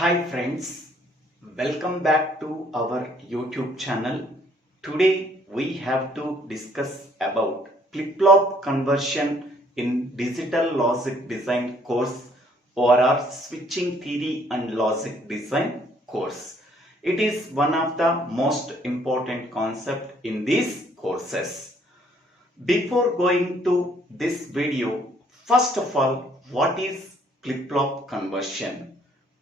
Hi friends, welcome back to our YouTube channel. Today we have to discuss about flip-flop conversion in Digital Logic Design course or our Switching Theory and Logic Design course. It is one of the most important concepts in these courses. Before going to this video, first of all, what is flip-flop conversion?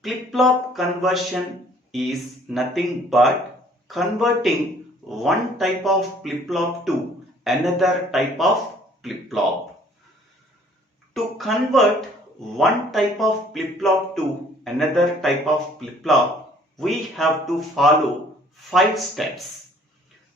Flip-flop conversion is nothing but converting one type of flip-flop to another type of flip-flop. To convert one type of flip-flop to another type of flip-flop, we have to follow 5 steps.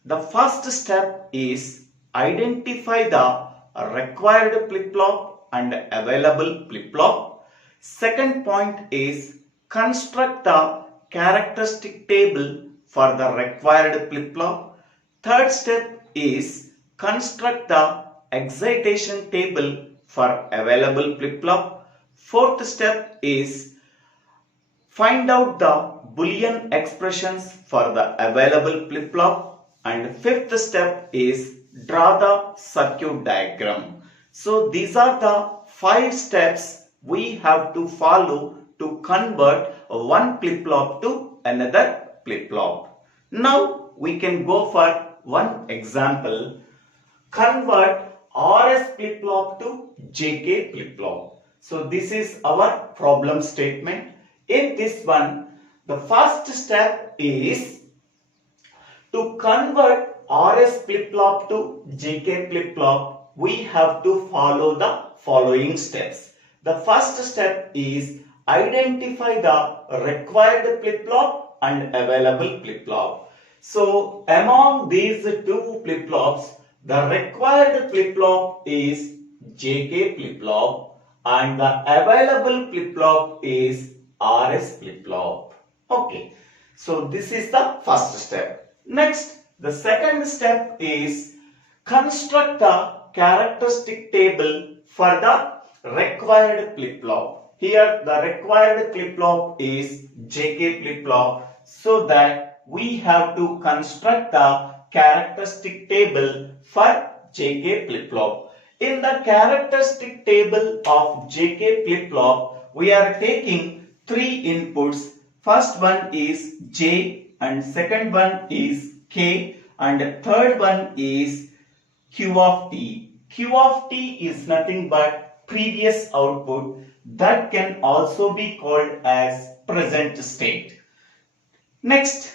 The first step is identify the required flip-flop and available flip-flop. Second point is construct the characteristic table for the required flip-flop. Third step is construct the excitation table for available flip-flop. Fourth step is find out the Boolean expressions for the available flip-flop. And fifth step is draw the circuit diagram. So these are the 5 steps we have to follow to convert one flip-flop to another flip-flop. Now we can go for one example. Convert RS flip-flop to JK flip-flop. So this is our problem statement. In this one, the first step is to convert RS flip-flop to JK flip-flop, we have to follow the following steps. The first step is identify the required flip-flop and available flip-flop. So among these two flip-flops, the required flip-flop is JK flip-flop and the available flip-flop is RS flip-flop. Okay, so this is the first step. Next, the second step is construct the characteristic table for the required flip-flop. Here the required flip-flop is JK flip-flop, so that we have to construct the characteristic table for JK flip-flop. In the characteristic table of JK flip-flop, we are taking 3 inputs. First one is J and second one is K and third one is Q of T. Q of T is nothing but previous output that can also be called as present state. Next,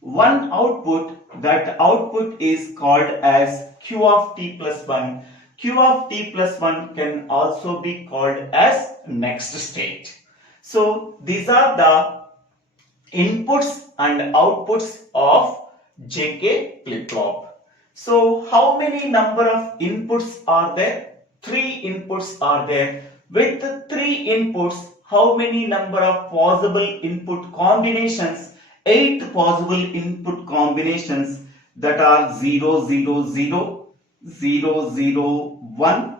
one output, that output is called as Q of T plus 1. Q of T plus 1 can also be called as next state. So these are the inputs and outputs of JK flip-flop. So how many number of inputs are there? 3 inputs are there. With 3 inputs, how many number of possible input combinations? 8 possible input combinations, that are 0, 0, 0, 0, 0, 1,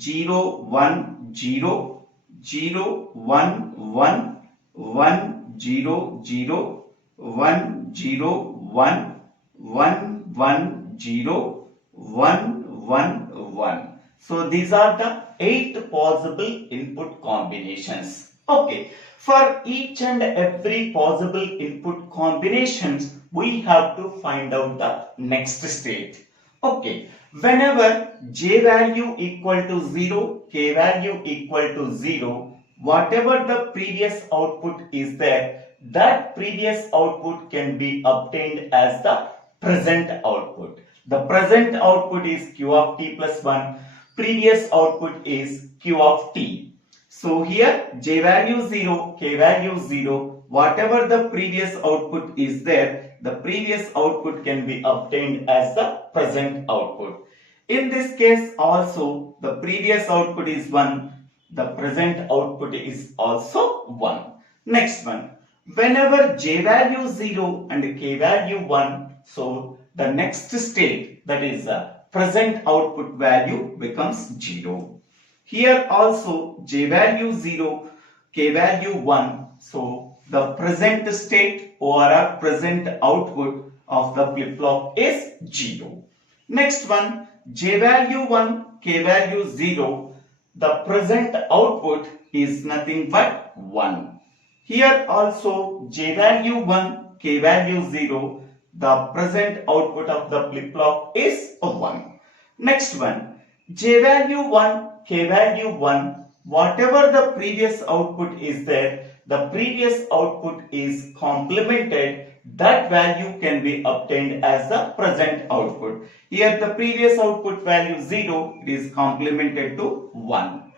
0, 1, 0, 0, 1, 1, 1, 0, 0, 1, 0, 1, 1, 1, 0, 1, 1, 1. So these are the 8 possible input combinations. Okay, for each and every possible input combinations, we have to find out the next state. Okay, whenever J value equal to 0, K value equal to 0, whatever the previous output is there, that previous output can be obtained as the present output. The present output is Q of T plus 1. Previous output is Q of T. So here J value 0, K value 0. Whatever the previous output is there, the previous output can be obtained as the present output. In this case also, the previous output is 1. The present output is also 1. Next one. Whenever J value 0 and K value 1, so the next state, that is the present output value, becomes 0. Here also J value 0, K value 1, so the present state or a present output of the flip-flop is 0. Next one, J value 1, K value 0. The present output is nothing but 1. Here also J value 1, K value 0. The present output of the flip-flop is 1. Next one, J value 1, K value 1. Whatever the previous output is there, the previous output is complemented. That value can be obtained as the present output. Here the previous output value 0, it is complemented to 1.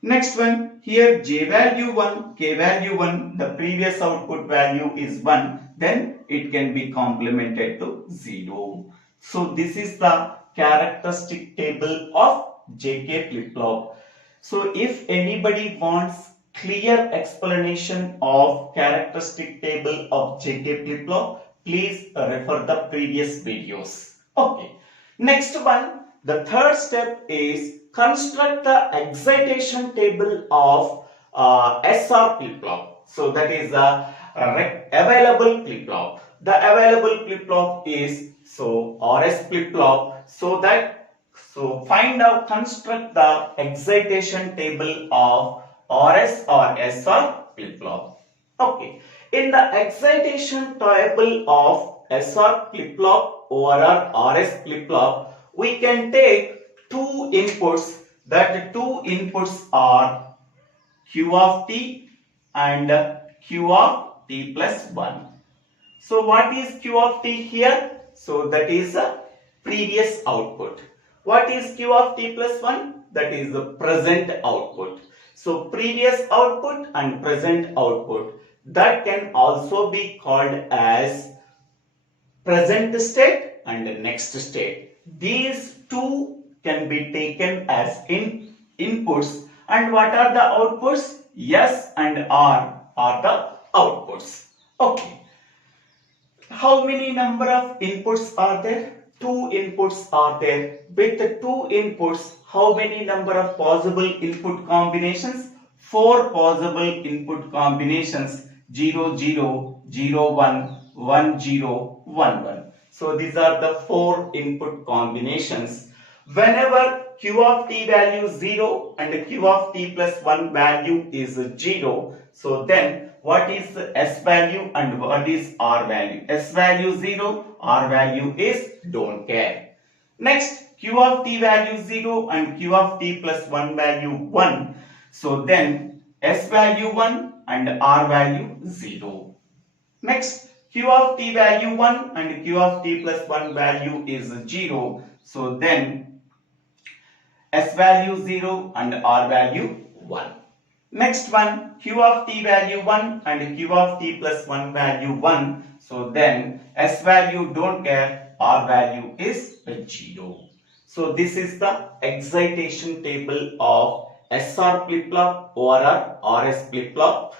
Next one, here J value 1, K value 1, the previous output value is 1, then it can be complemented to 0. So this is the characteristic table of JK flip-flop. So if anybody wants clear explanation of characteristic table of JK flip-flop, please refer the previous videos. Okay. Next one, the third step is construct the excitation table of SR flip-flop. So that is the available flip-flop. The available flip-flop is RS flip-flop. So find out, construct the excitation table of RS or SR flip-flop. Okay. In the excitation table of SR flip-flop or RS flip-flop, we can take two inputs. That two inputs are Q of t and Q of t plus 1. So what is Q of t here? So that is a previous output. What is Q of t plus 1? That is the present output. So previous output and present output, that can also be called as present state and next state. These two can be taken as inputs, and what are the outputs? S and R are the outputs. Okay. How many number of inputs are there? Two inputs are there. With the two inputs, how many number of possible input combinations? Four possible input combinations: 0, 0, 0, 1, 1, 0, 1, 1. So these are the four input combinations. Whenever Q of t value 0 and Q of t plus 1 value is 0, so then what is S value and what is R value? S value 0, R value is don't care. Next, Q of t value 0 and Q of t plus 1 value 1. So then S value 1 and R value 0. Next, Q of t value 1 and Q of t plus 1 value is 0. So then S value 0 and R value 1. Next one, Q of t value 1 and Q of t plus 1 value 1. So then S value don't care, R value is 0. So this is the excitation table of SR flip-flop or RS flip-flop.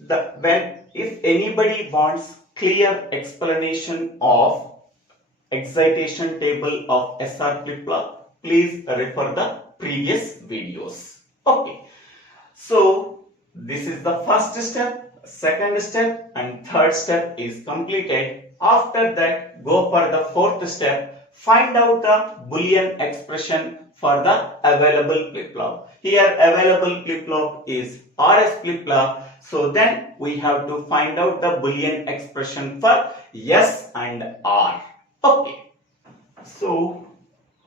If anybody wants clear explanation of excitation table of SR flip-flop, please refer the previous videos. Okay. So this is the first step, second step and third step is completed. After that, go for the fourth step. Find out the Boolean expression for the available flip-flop. Here available flip-flop is RS flip-flop. So then we have to find out the Boolean expression for S and R. Okay. So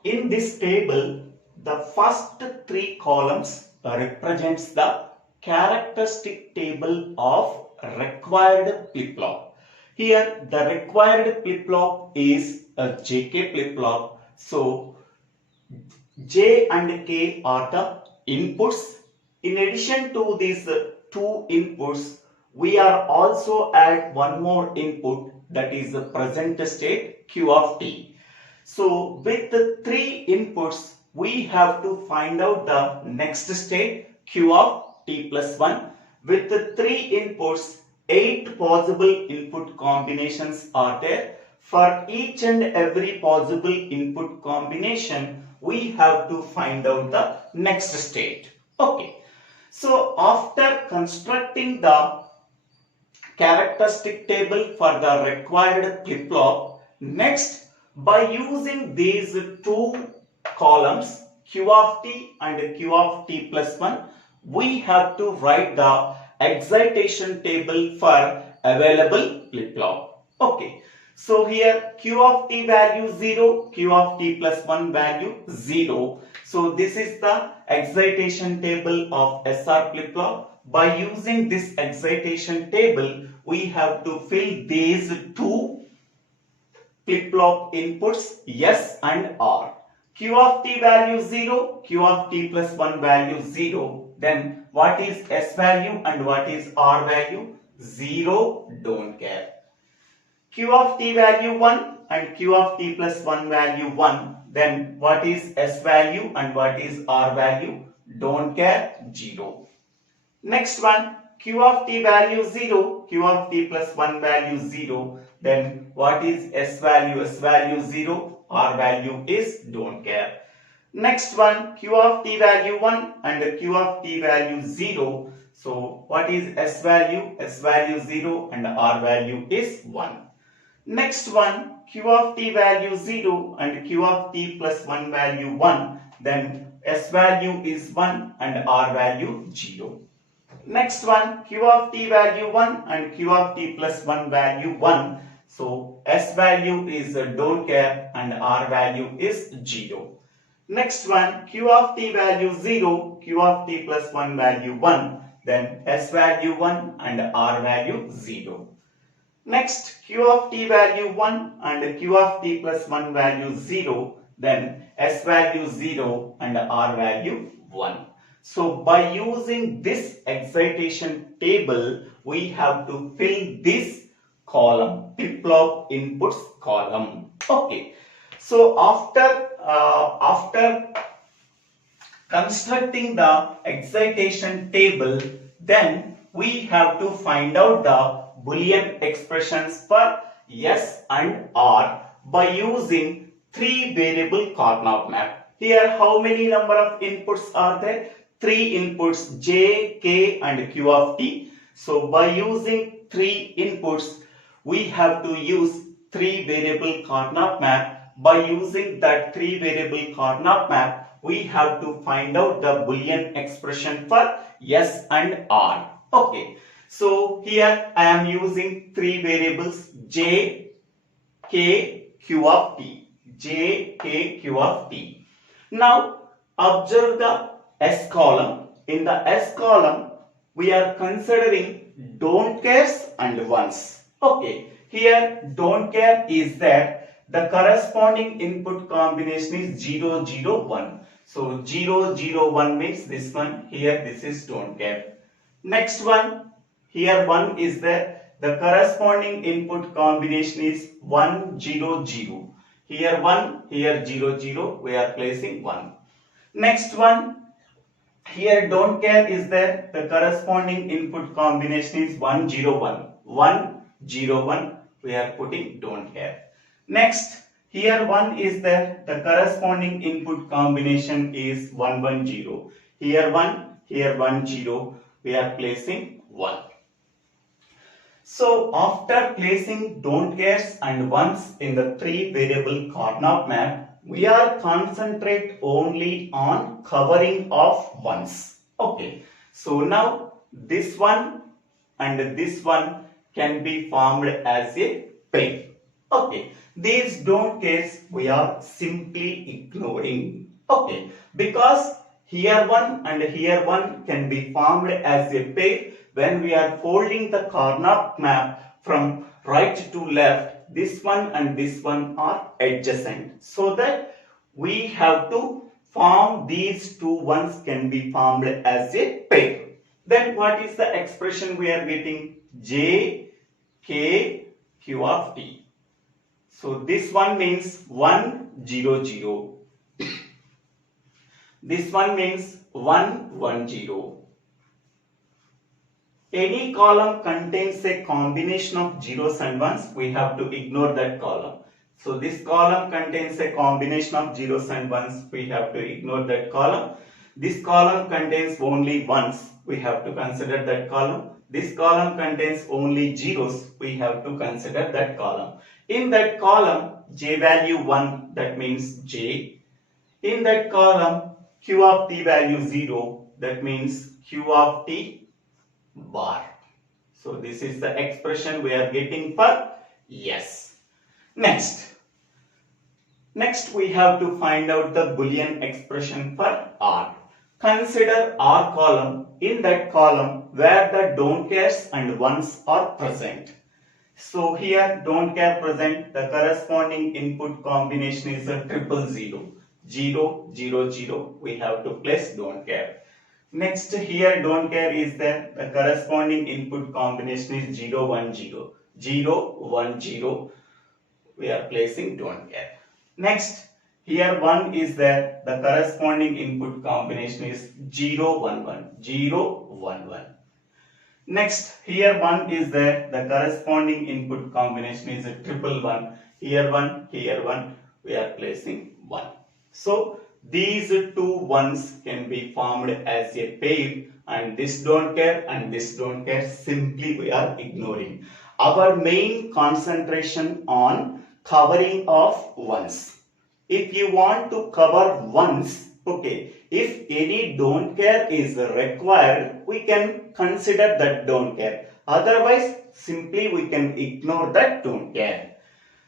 in this table, the first three columns represents the characteristic table of required flip-flop. Here the required flip-flop is a JK flip-flop. So J and K are the inputs. In addition to these two inputs, we are also add one more input, that is the present state Q of t. So with the three inputs, we have to find out the next state Q of t plus 1. With the three inputs, 8 possible input combinations are there. For each and every possible input combination, we have to find out the next state. Okay. So after constructing the characteristic table for the required flip-flop. Next, by using these two columns Q of t and Q of t plus 1, we have to write the excitation table for available flip-flop. Okay. So here Q of t value 0, Q of t plus 1 value 0. So this is the excitation table of SR flip-flop. By using this excitation table, we have to fill these two flip-flop inputs S and R. Q of t value 0, Q of t plus 1 value 0. Then what is S value and what is R value? 0, don't care. Q of t value 1 and Q of t plus 1 value 1. Then what is S value and what is R value? Don't care, 0. Next one, Q of t value 0, Q of t plus 1 value 0. Then what is S value? S value 0, R value is don't care. Next one, Q of t value 1 and Q of t value 0. So what is S value? S value 0 and R value is 1. Next one, Q of t value 0 and Q of t plus 1 value 1. Then S value is 1 and R value 0. Next one, Q of t value 1 and Q of t plus 1 value 1. So S value is don't care and R value is 0. Next one, Q of t value 0, Q of t plus 1 value 1. Then S value 1 and R value 0. Next, Q of t value 1 and Q of t plus 1 value 0. Then S value 0 and R value 1. So by using this excitation table, we have to fill this column, flip-flop inputs column. Okay. So after constructing the excitation table, then we have to find out the Boolean expressions for S and R by using three variable Karnaugh map. Here how many number of inputs are there? Three inputs J, K and Q of t. So by using three inputs, we have to use three variable Karnaugh map. By using that three variable Karnaugh map, we have to find out the Boolean expression for S and R. Okay. So here I am using three variables J, K, Q of t. J, K, Q of t. Now observe the S column. In the S column, we are considering don't cares and ones. Okay. Here don't care is that the corresponding input combination is 0, 0, 1. So 0, 0, 1 means this one. Here this is don't care. Next one. Here 1 is there. The corresponding input combination is 1, 0, 0. Here 1, here 0, 0. We are placing 1. Next one. Here don't care is there. The corresponding input combination is 1, 0, 1. 1, 0, 1. We are putting don't care. Next. Here 1 is there. The corresponding input combination is 1, 1, 0. Here 1, here 1, 0. We are placing 1. So after placing don't cares and ones in the three variable Karnaugh map, we are concentrate only on covering of ones. Okay. So now this one and this one can be formed as a pair. Okay. These don't cares we are simply ignoring. Okay. Because here one and here one can be formed as a pair. When we are folding the Karnaugh map from right to left, this one and this one are adjacent. So that we have to form these two ones can be formed as a pair. Then what is the expression we are getting? J, K, Q of t. So this one means 1, 0, 0. This one means 1, 1, 0. Any column contains a combination of zeros and ones, we have to ignore that column. So this column contains a combination of zeros and ones, we have to ignore that column. This column contains only ones, we have to consider that column. This column contains only zeros, we have to consider that column. In that column, j value 1, that means j. In that column, q of t value 0, that means q of t bar. So this is the expression we are getting for yes. Next we have to find out the Boolean expression for R. Consider R column. In that column where the don't cares and ones are present. So here don't care present, the corresponding input combination is a 000. 0, 0, 0. We have to place don't care. Next here don't care is there, the corresponding input combination is 0, 1, 0. 0, 1, 0. We are placing don't care. Next here 1 is there, the corresponding input combination is 0, 1, 1. 0, 1, 1. Next here 1 is there, the corresponding input combination is 111. Here 1, here 1. We are placing 1. So these two ones can be formed as a pair, and this don't care and this don't care, simply we are ignoring. Our main concentration on covering of ones. If you want to cover ones, okay, if any don't care is required, we can consider that don't care. Otherwise, simply we can ignore that don't care.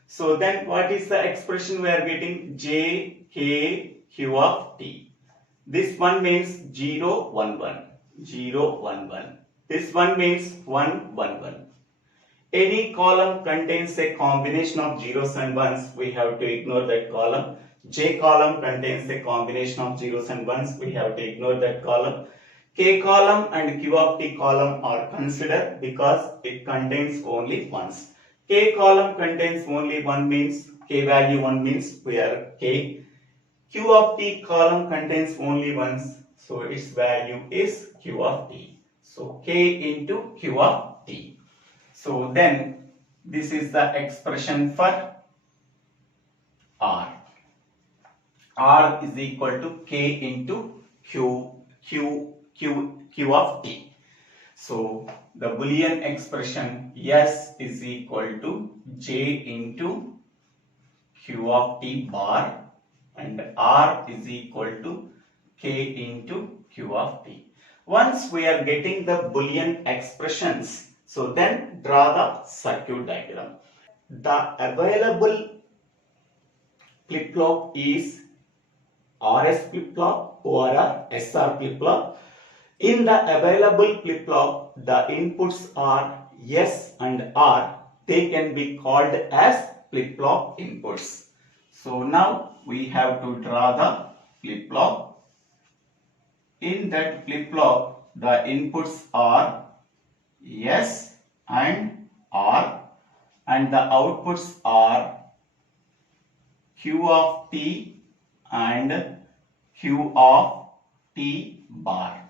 So then what is the expression we are getting? J, K, Q of T. This one means 0, 1, 1. 0, 1, 1. This one means 1, 1, 1. Any column contains a combination of zeros and ones, we have to ignore that column. J column contains a combination of zeros and ones, we have to ignore that column. K column and Q of T column are considered because it contains only ones. K column contains only 1 means K value 1 means we are K. Q of T column contains only ones, so its value is Q of T. So K into Q of T. So then this is the expression for R. R is equal to K into Q of T. So the Boolean expression S is equal to J into Q of T bar, and R is equal to K into Q of T. Once we are getting the Boolean expressions, so then draw the circuit diagram. The available flip-flop is RS flip-flop, OR, SR flip-flop. In the available flip-flop, the inputs are S and R. They can be called as flip-flop inputs. So now we have to draw the flip-flop. In that flip-flop, the inputs are S and R, and the outputs are Q of T and Q of T bar.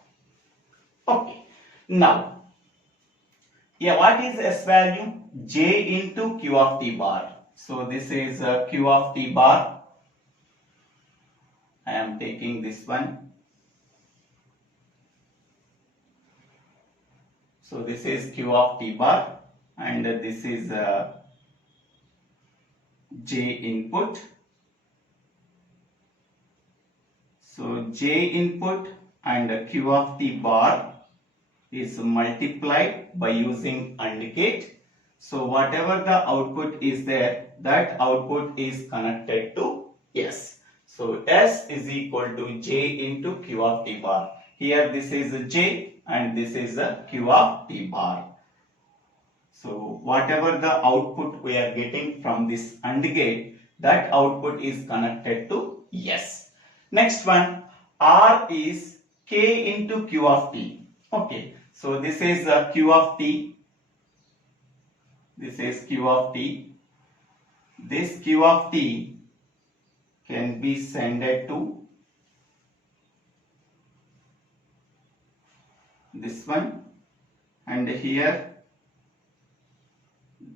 Okay. Now, what is S value? J into Q of T bar. So this is Q of T bar. I am taking this one. So this is Q of T bar, and this is J input. So J input and Q of T bar is multiplied by using AND gate. So whatever the output is there, that output is connected to S. So S is equal to J into Q of T bar. Here this is J and this is a Q of T bar. So whatever the output we are getting from this AND gate, that output is connected to S. Next one, R is K into Q of T. Okay, so this is Q of T. This is Q of T. This Q of T can be sent to this one, and here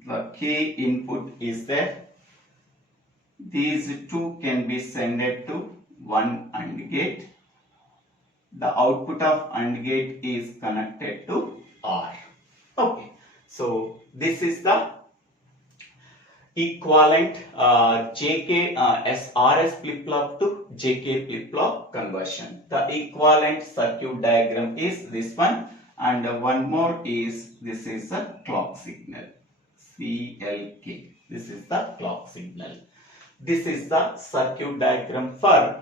the K input is there. These two can be sent to one AND gate. the output of AND gate is connected to OR. Okay, so this is the equivalent JK RS flip-flop to JK flip-flop conversion. The equivalent circuit diagram is this one, and one more is this is a clock signal CLK. This is the clock signal. This is the circuit diagram for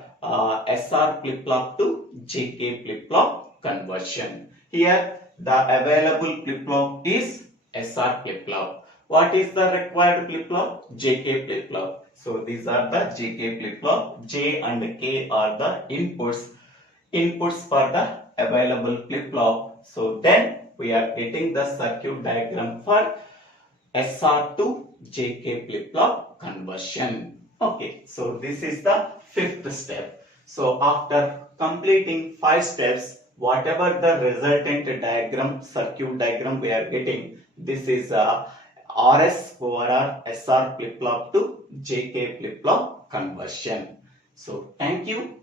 SR flip-flop to JK flip-flop conversion. Here the available flip-flop is SR flip-flop. What is the required flip-flop? JK flip-flop. So these are the JK flip-flop. J and K are the inputs for the available flip-flop. So then we are getting the circuit diagram for SR to JK flip-flop conversion. Okay, so this is the fifth step. So after completing 5 steps, whatever the resultant diagram, circuit diagram we are getting, this is RS over SR flip-flop to JK flip-flop conversion. So thank you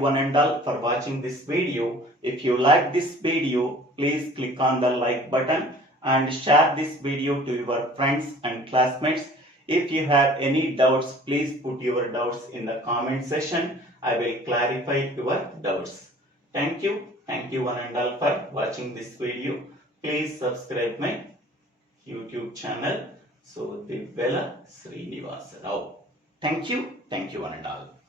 one and all for watching this video. If you like this video, please click on the like button and share this video to your friends and classmates. If you have any doubts, please put your doubts in the comment section. I will clarify your doubts. Thank you one and all for watching this video. Please subscribe my YouTube channel. So Divvela Srinivasa Rao. Thank you one and all.